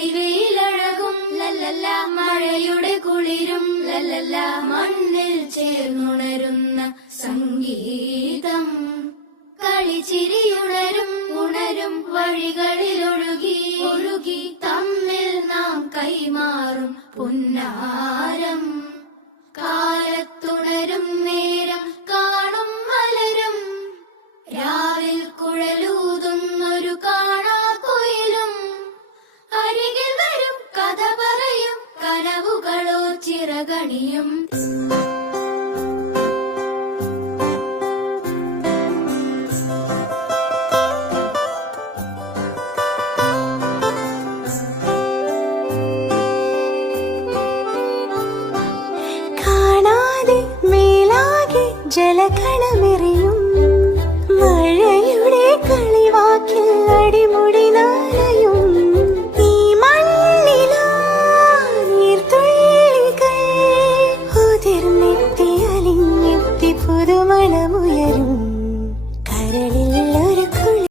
പൊഴിവയിലഴകും ലല്ലല്ല, മഴയുടെ കുളിരും ലല്ലല്ല, മണ്ണിൽ ചേർന്നുണരുന്ന സംഗീതം. കളിച്ചിരിയുണരും ഉണരും വഴികളിലൊഴുകി ഒഴുകി തമ്മിൽ നാം കൈമാറും പുന്നാരം. കാലത്തുണരും നേരം കാണും മലരും, രാവിൽ കുഴലൂതുന്നൊരു കാണാക്കുയിലും. അരികിൽ വരും കഥ പറയും കനവുകളോ ചിറകണിയും. ജലകണമെറിയും